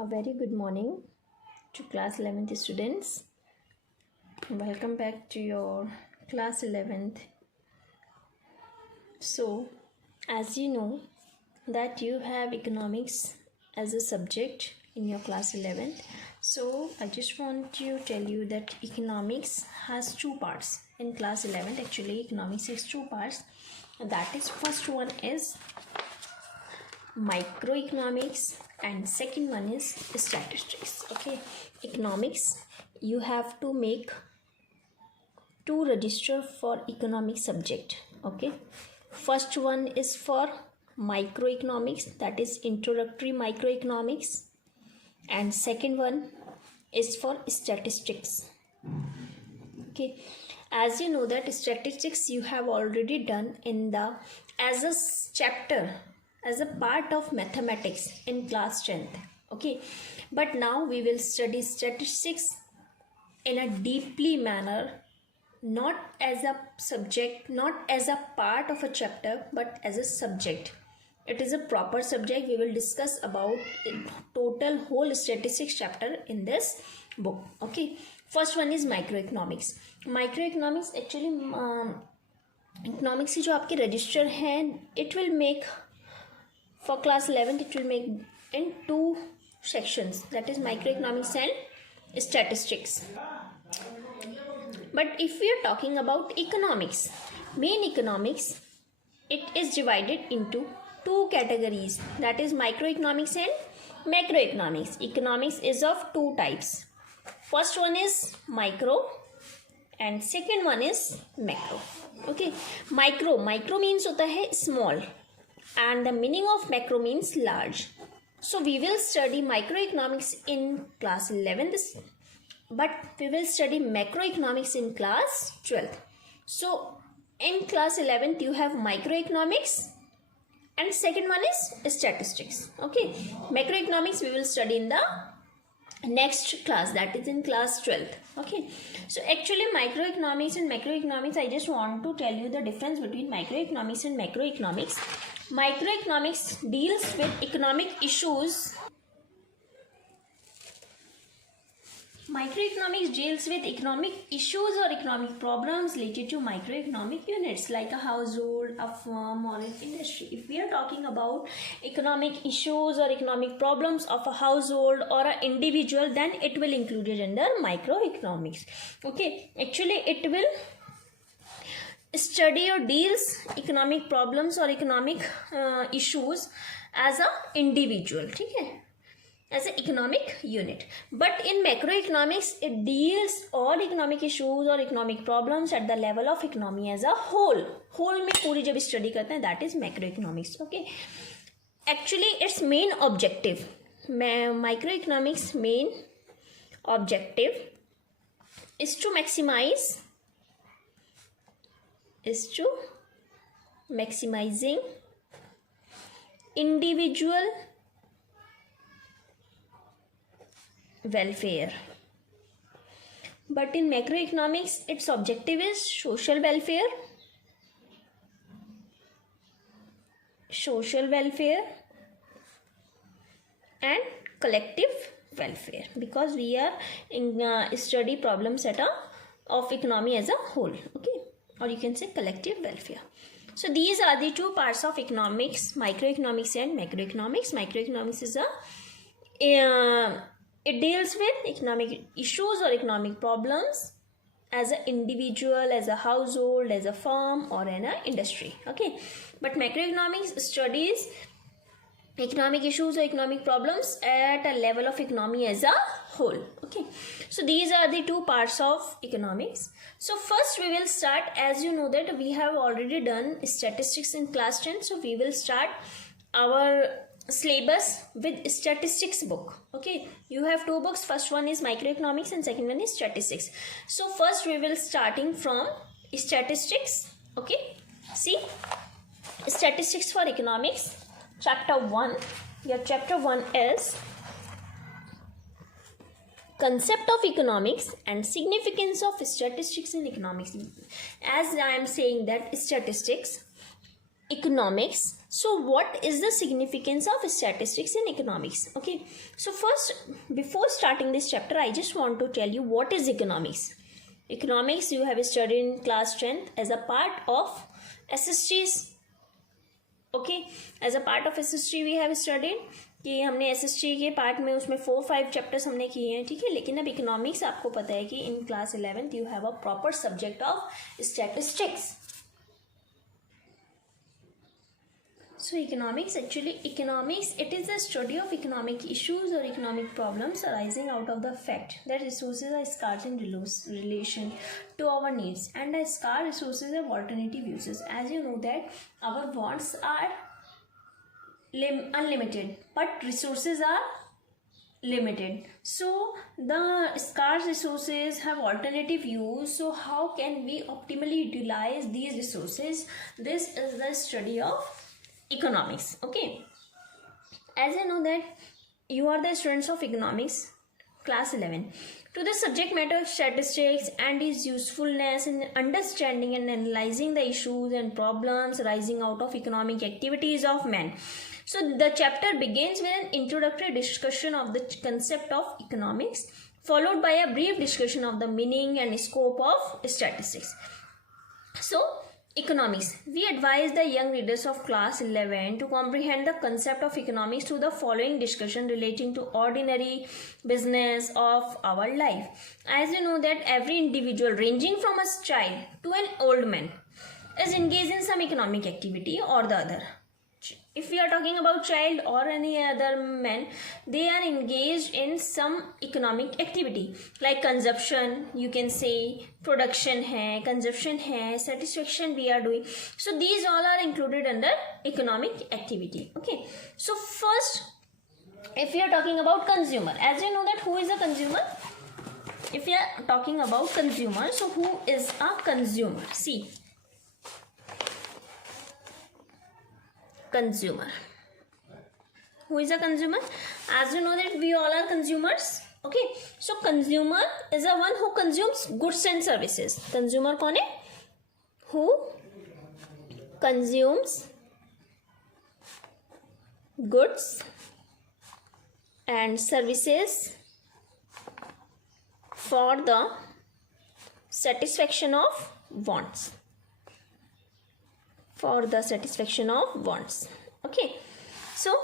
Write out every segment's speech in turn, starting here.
A very good morning to class 11th students. Welcome back to your class 11th. So, as you know that you have economics as a subject in your class 11th. So, I just want to tell you that economics has two parts in class 11th. Actually, economics has two parts. That is, first one is microeconomics and second one is statistics. Okay, economics, you have to make two register for economic subject. Okay, first one is for microeconomics, that is introductory microeconomics, and second one is for statistics. Okay, as you know that statistics you have already done in the as a chapter, as a part of mathematics in class 10th. Okay, but now we will study statistics in a deeply manner, not as a subject, not as a part of a chapter, but as a subject. It is a proper subject. We will discuss about total whole statistics chapter in this book. Okay, first one is microeconomics. Microeconomics actually economics की जो आपके register हैं, it will make for class 11th it will make in two sections, that is microeconomics and statistics. But if we are talking about economics, main economics, it is divided into two categories, that is microeconomics and macroeconomics. Economics is of two types. First one is micro and second one is macro. Okay, micro means होता है small and the meaning of macro means large. So we will study microeconomics in class 11th, but we will study macroeconomics in class 12th. So in class 11th you have microeconomics and second one is statistics. Okay, macroeconomics we will study in the next class, that is in class 12th. Okay, so actually microeconomics and macroeconomics, I just want to tell you the difference between microeconomics and macroeconomics. Microeconomics deals with economic issues. Microeconomics deals with economic issues or economic problems related to microeconomic units like a household, a firm, or an industry. If we are talking about economic issues or economic problems of a household or an individual, then it will include it under microeconomics. Okay, actually it will study or deals economic problems or economic issues as a individual, ठीक है, as an economic unit. But in macroeconomics it deals all economic issues or economic problems at the level of economy as a whole. whole में पूरी जब study करते हैं, that is macroeconomics. Okay, actually its main objective, microeconomics main objective is to maximizing individual welfare. But in macroeconomics its objective is social welfare and collective welfare, because we are in study problems of economy as a whole. Okay, or you can say collective welfare. So these are the two parts of economics, microeconomics and macroeconomics. Microeconomics is it deals with economic issues or economic problems as an individual, as a household, as a firm, or in an industry. Okay, but macroeconomics studies economic issues or economic problems at a level of economy as a whole. Okay, so these are the two parts of economics. So first we will start, as you know that we have already done statistics in class 10, so we will start our syllabus with statistics book. Okay, you have two books, first one is microeconomics and second one is statistics. So first we will starting from statistics. Okay, see, statistics for economics, chapter 1. Your chapter 1 is concept of economics and significance of statistics in economics. As I am saying that statistics economics. So what is the significance of statistics in economics? Okay, so first, before starting this chapter, I just want to tell you what is economics. Economics you have studied in class 10th as a part of SSTs. Okay, as a part of SST we have studied कि हमने SST के part में उसमें 4-5 chapters हमने किए हैं, ठीक है. लेकिन अब इकोनॉमिक्स आपको पता है कि in class 11th you have a proper subject of statistics. So economics, actually economics, it is the study of economic issues or economic problems arising out of the fact that resources are scarce in relation to our needs, and the scarce resources have alternative uses. As you know that our wants are unlimited, but resources are limited. So the scarce resources have alternative use. So how can we optimally utilize these resources? This is the study of economics. Okay, as I know that you are the students of economics class 11, to the subject matter of statistics and its usefulness in understanding and analyzing the issues and problems arising out of economic activities of man. So the chapter begins with an introductory discussion of the concept of economics, followed by a brief discussion of the meaning and scope of statistics. So economics, we advise the young readers of class 11 to comprehend the concept of economics through the following discussion relating to ordinary business of our life. As you know that every individual ranging from a child to an old man is engaged in some economic activity or the other. If we are talking about child or any other man, they are engaged in some economic activity like consumption, you can say production hai, consumption hai, satisfaction we are doing. So these all are included under economic activity. Okay, so first, if we are talking about consumer, as you know that who is a consumer? If we are talking about consumer, so who is a consumer? See, consumer, who is a consumer? As you know that we all are consumers. Okay, so consumer is a one who consumes goods and services. Consumer कौन है? Who consumes goods and services for the satisfaction of wants. For the satisfaction of wants. Okay, so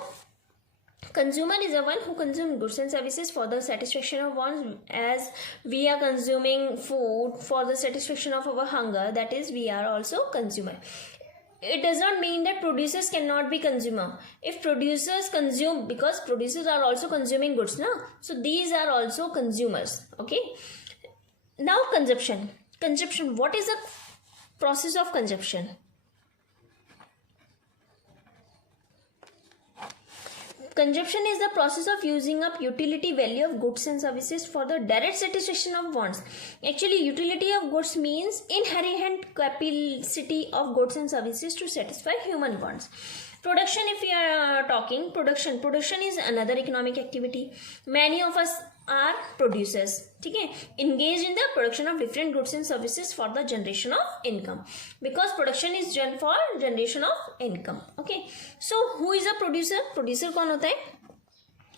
consumer is the one who consumes goods and services for the satisfaction of wants. As we are consuming food for the satisfaction of our hunger, that is we are also consumer. It does not mean that producers cannot be consumer. If producers consume, because producers are also consuming goods, na? So these are also consumers. Okay, now consumption. What is the process of consumption? Consumption is the process of using up utility value of goods and services for the direct satisfaction of wants. Actually, utility of goods means inherent capacity of goods and services to satisfy human wants. Production, if we are talking production is another economic activity. Many of us are producers, ठीक है, engaged in the production of different goods and services for the generation of income, because production is done for generation of income. Okay, so who is a producer? Producer कौन होता है?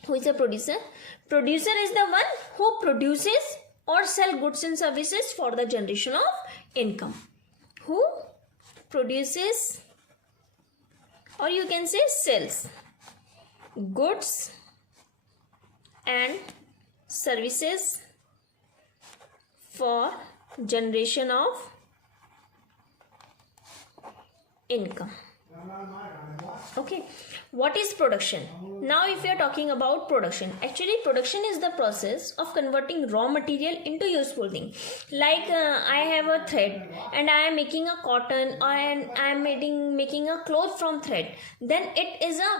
Who is a producer? Producer is the one who produces or sell goods and services for the generation of income. Who produces, or you can say sells goods and services for generation of income. Okay, what is production? Now if we are talking about production, actually production is the process of converting raw material into useful thing. Like I have a thread and I am making a cotton, and I am making a cloth from thread. Then it is a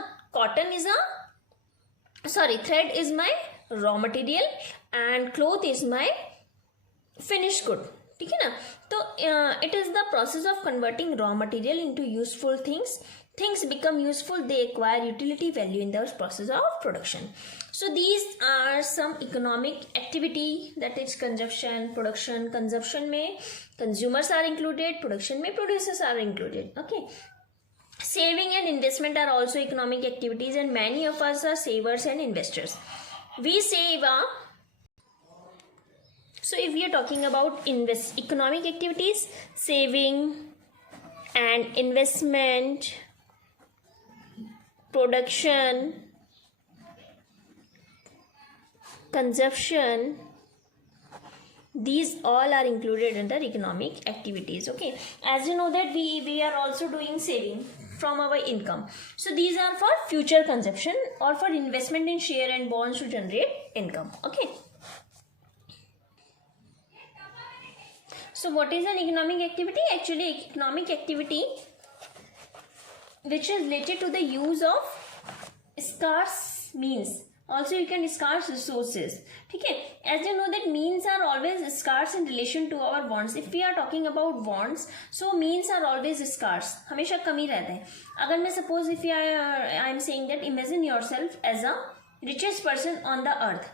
thread is my raw material and cloth is my finished good. ठीक है ना? तो it is the process of converting raw material into useful things. Things become useful, they acquire utility value in the process of production. So these are some economic activity, that is consumption, production. Consumption में consumers are included, production में producers are included. Okay, Saving and investment are also economic activities, and many of us are savers and investors. We save so if we are talking about economic activities, saving and investment, production, consumption, these all are included under economic activities. Okay, as you know that we are also doing saving from our income, so these are for future consumption or for investment in share and bonds to generate income. Okay, so what is an economic activity? Actually, economic activity which is related to the use of scarce means, also you can scarce resources. Okay, as you know that means are always scarce in relation to our wants. If we are talking about wants, so means are always scarce, हमेशा कमी रहते हैं. अगर मैं suppose if I am saying that imagine yourself as a richest person on the earth,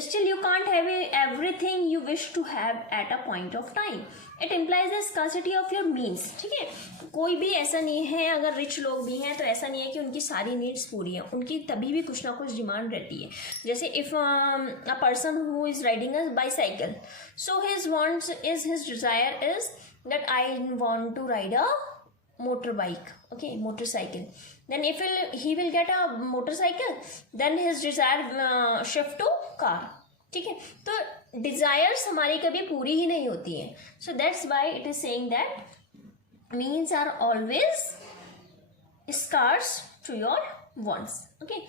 still you can't have everything you wish to have at a point of time. It implies the scarcity of your means. ठीक है, कोई भी ऐसा नहीं है, अगर rich लोग भी हैं तो ऐसा नहीं है कि उनकी सारी नीड्स पूरी हैं, उनकी तभी भी कुछ ना कुछ डिमांड रहती है. जैसे if a person who is riding a bicycle, so his wants is his desire is that I want to ride a motorbike, okay, motorcycle. Then if he will get a motorcycle, then his desire shift to car. ठीक है, तो desires हमारी कभी पूरी ही नहीं होती है. So that's why it is saying that means are always scarce to your wants. Okay,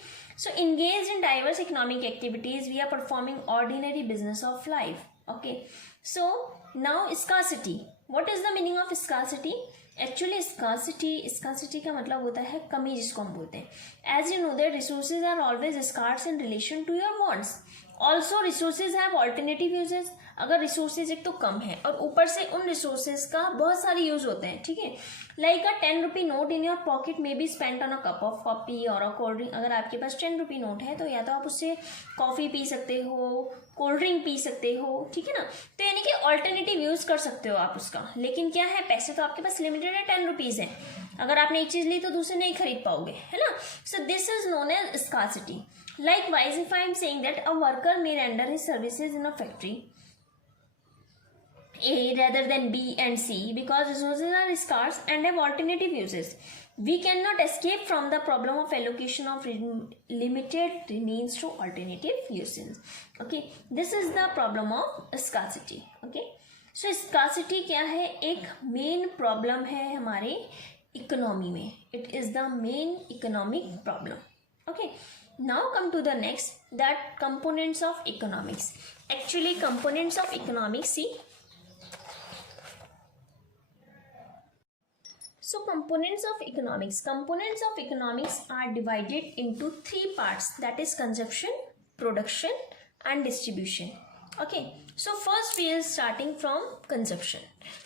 so engaged in diverse economic activities, we are performing ordinary business of life. Okay, so now scarcity. What is the meaning of scarcity? Actually scarcity का मतलब होता है कमी, जिसको हम बोलते हैं. As you know that resources are always scarce in relation to your wants. Also resources have alternative uses. अगर रिसोर्सेज एक तो कम है और ऊपर से उन रिसोर्सेज का बहुत सारे यूज होते हैं. ठीक है, like a 10 rupee note in your pocket may be spent on a cup of coffee और अ कोल्ड ड्रिंक. अगर आपके पास 10 रुपी नोट है तो या तो आप उससे कॉफी पी सकते हो, कोल्ड ड्रिंक पी सकते हो. ठीक है ना, तो यानी कि ऑल्टरनेटिव यूज कर सकते हो आप उसका. लेकिन क्या है, पैसे तो आपके पास लिमिटेड है, 10 रुपीज है. अगर आपने एक चीज ली तो दूसरे नहीं खरीद पाओगे, है ना. So this is known as scarcity. Likewise, if I am saying that a worker may render his services in a factory A rather than B and C because resources are scarce and have alternative uses, we cannot escape from the problem of allocation of limited means to alternative uses. Okay, this is the problem of scarcity. Okay, so scarcity क्या है, एक main problem है हमारे economy में. It is the main economic problem. Okay, now come to the next, that components of economics. Actually components of economics, see, so components of economics are divided into 3 parts, that is consumption, production and distribution. Okay, so first we are starting from consumption.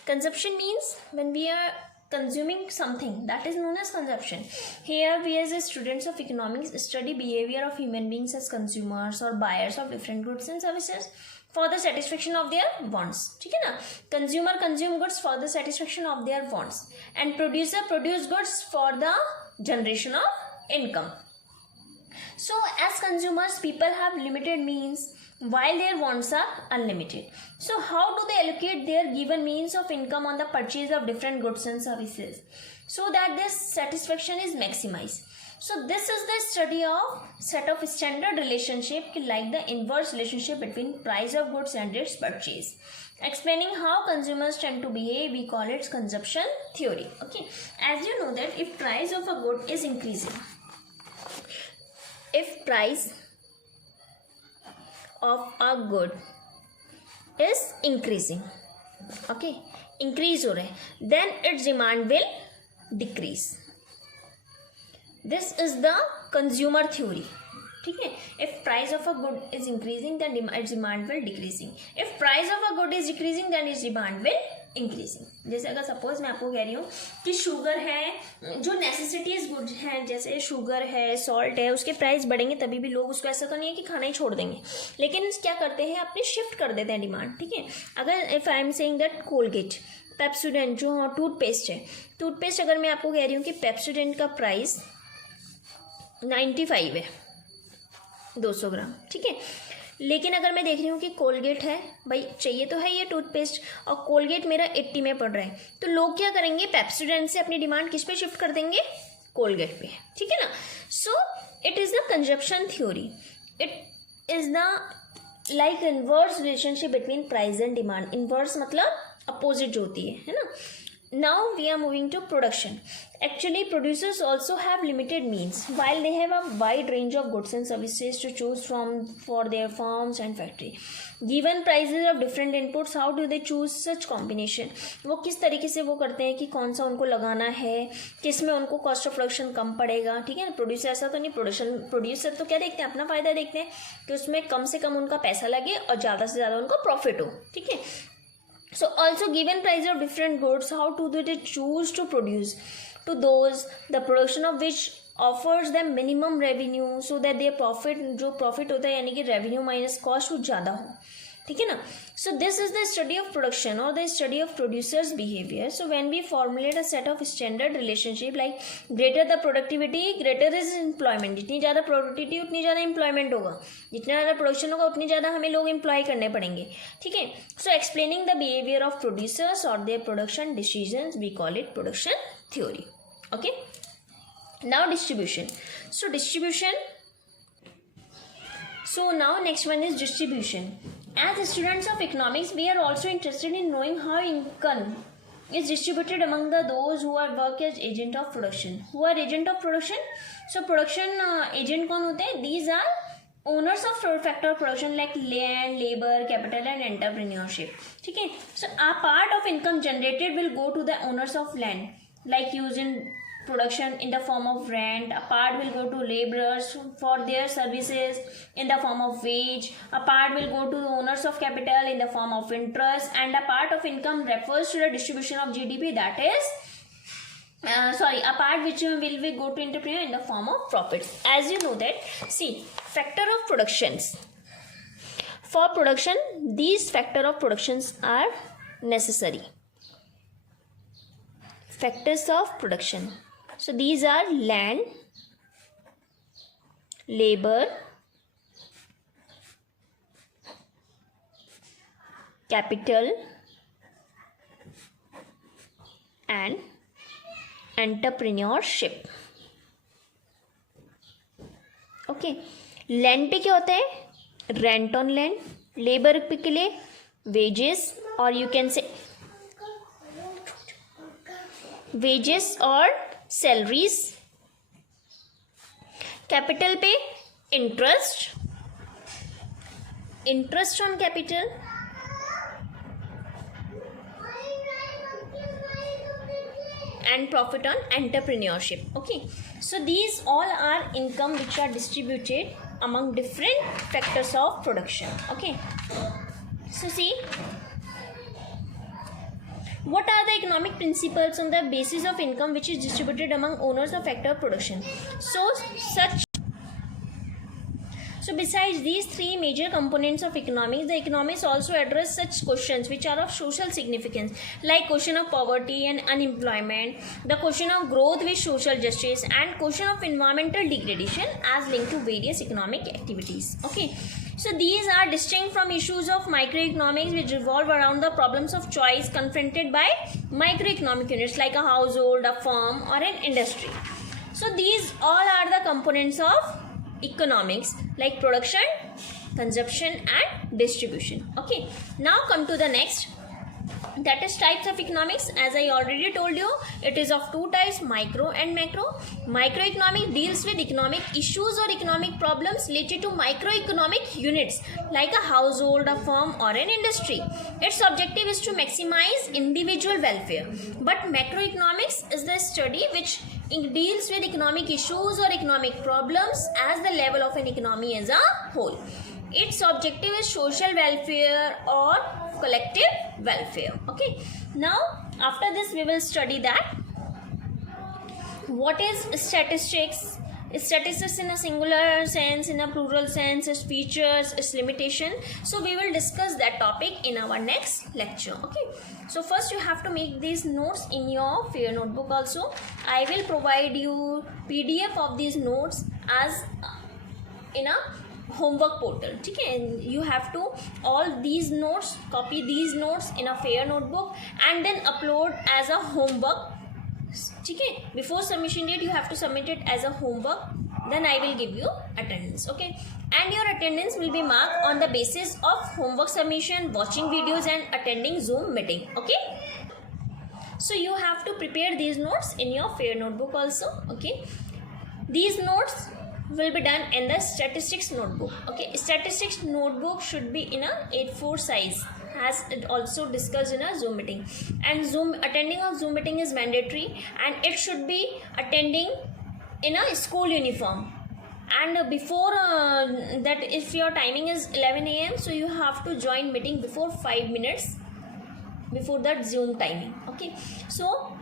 Consumption means when we are consuming something, that is known as consumption. Here we as students of economics study behavior of human beings as consumers or buyers of different goods and services for the satisfaction of their wants. ठीक है ना, consumer consume goods for the satisfaction of their wants and producer produce goods for the generation of income. So as consumers, people have limited means while their wants are unlimited. So how do they allocate their given means of income on the purchase of different goods and services so that their satisfaction is maximized? So this is the study of set of standard relationship like the inverse relationship between price of goods and its purchase. Explaining how consumers tend to behave, we call it consumption theory. Okay, as you know that if price of a good is increasing, if price of a good is increasing, okay, increase हो रहा है, then its demand will decrease. This is the consumer theory. ठीक है, if price of a good is increasing then its demand will decreasing. If price of a good is decreasing then its demand will increasing. जैसे अगर suppose मैं आपको कह रही हूँ कि शुगर है, जो नेसेसिटीज गुड हैं जैसे शुगर है, सॉल्ट है, उसके प्राइस बढ़ेंगे तभी भी लोग उसको, ऐसा तो नहीं है कि खाना ही छोड़ देंगे, लेकिन क्या करते हैं अपने शिफ्ट कर देते हैं डिमांड. ठीक है, अगर if I am saying that Colgate Pepsodent जो टूथपेस्ट है, टूथपेस्ट अगर मैं आपको कह रही हूँ कि पेप्सोडेंट का प्राइस 95 है 200 ग्राम, ठीक है, लेकिन अगर मैं देख रही हूँ कि कोलगेट है, भाई चाहिए तो है ये टूथपेस्ट, और कोलगेट मेरा 80 में पड़ रहा है, तो लोग क्या करेंगे, पेप्सोडेंट से अपनी डिमांड किस पे शिफ्ट कर देंगे, कोलगेट पे, ठीक है ना। So it is the consumption theory, it is the like inverse relationship between price and demand. Inverse मतलब अपोजिट जो होती है ना। Now we are moving to production. Actually, producers also have limited means. While they have a wide range of goods and services to choose from for their farms and factory, given prices of different inputs, how do they choose such combination? वो किस तरीके से वो करते हैं कि कौन सा उनको लगाना है, किस में उनको कॉस्ट ऑफ प्रोडक्शन कम पड़ेगा, ठीक है ना। प्रोड्यूसर ऐसा तो नहीं, प्रोड्यूसर तो क्या देखते हैं, अपना फायदा देखते हैं कि उसमें कम से कम उनका पैसा लगे और ज़्यादा से ज़्यादा उनको प्रॉफिट हो, ठीक है। So also given price of different goods, how do they choose to produce to those the production of which offers them minimum revenue so that their profit, जो profit होता है यानी कि revenue minus cost वो ज़्यादा हो, ठीक है ना। So this is the study of production or the study of producers behavior. So when we formulate a set of standard relationship like greater the productivity greater is employment, जितनी ज़्यादा productivity उतनी ज़्यादा employment होगा, जितना ज़्यादा production होगा उतनी ज़्यादा हमें लोग employ करने पड़ेंगे, ठीक है। So explaining the behavior of producers or their production decisions, we call it production theory. Okay, now distribution. So now next one is distribution. As students of economics, we are also interested in knowing how income is distributed among those who are work as agent of production. Who are agent of production? So production agent कौन होते हैं? These are owners of factor of production like land, labor, capital and entrepreneurship. ठीक है? So a part of income generated will go to the owners of land, like used in production in the form of rent. A part will go to laborers for their services in the form of wage. A part will go to the owners of capital in the form of interest, and a part of income refers to the distribution of GDP, that is a part which will be go to entrepreneur in the form of profits. As you know that, see, factor of productions. For production, these factor of productions are necessary. Factors of production. So these are land, labor, capital and entrepreneurship. Okay, land पे क्या होता है, rent on land, labour पे के लिए wages और you can say wages और salaries, capital पे interest, interest on capital, and profit on entrepreneurship. Okay, so these all are income which are distributed among different factors of production. Okay, so see, what are the economic principles on the basis of income which is distributed among owners of factor of production? So besides these three major components of economics, the economics also address such questions which are of social significance, like question of poverty and unemployment, the question of growth with social justice, and question of environmental degradation as linked to various economic activities. Okay, so these are distinct from issues of microeconomics which revolve around the problems of choice confronted by microeconomic units like a household, a firm, or an industry. So these all are the components of economics, like production, consumption and distribution. Okay, now come to the next, that is types of economics. As I already told you, it is of two types, micro and macro. Microeconomics deals with economic issues or economic problems related to microeconomic units like a household, a firm or an industry. Its objective is to maximize individual welfare. But macroeconomics is the study which deals with economic issues or economic problems as the level of an economy as a whole. Its objective is social welfare or collective welfare. Okay, now after this we will study that what is statistics. statistics in a singular sense, in a plural sense, its features, its limitation. So we will discuss that topic in our next lecture. Okay, so first you have to make these notes in your fair notebook. Also I will provide you PDF of these notes as in a homework portal. Okay, and you have to all these notes, copy these notes in a fair notebook and then upload as a homework. Okay, before submission date you have to submit it as a homework, then I will give you attendance. Okay, and your attendance will be marked on the basis of homework submission, watching videos and attending Zoom meeting. Okay, so you have to prepare these notes in your fair notebook also. Okay, these notes will be done in the statistics notebook. Okay, statistics notebook should be in a 8:4 size, as it also discussed in a Zoom meeting. And attending a Zoom meeting is mandatory, and it should be attending in a school uniform. And before that, if your timing is 11 a.m, so you have to join meeting before 5 minutes before that Zoom timing. Okay, so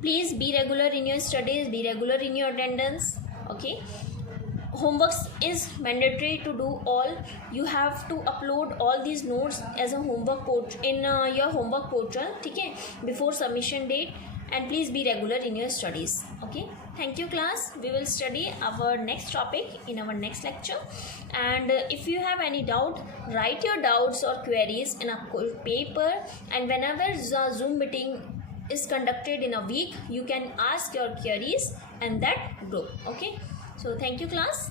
please be regular in your studies, be regular in your attendance. Okay, homework is mandatory to do all. You have to upload all these notes as a homework in your homework portal. Okay, before submission date, and please be regular in your studies. Okay, thank you class. We will study our next topic in our next lecture. And if you have any doubt, write your doubts or queries in a paper, and whenever the Zoom meeting is conducted in a week, you can ask your queries in that group. Okay, so thank you class.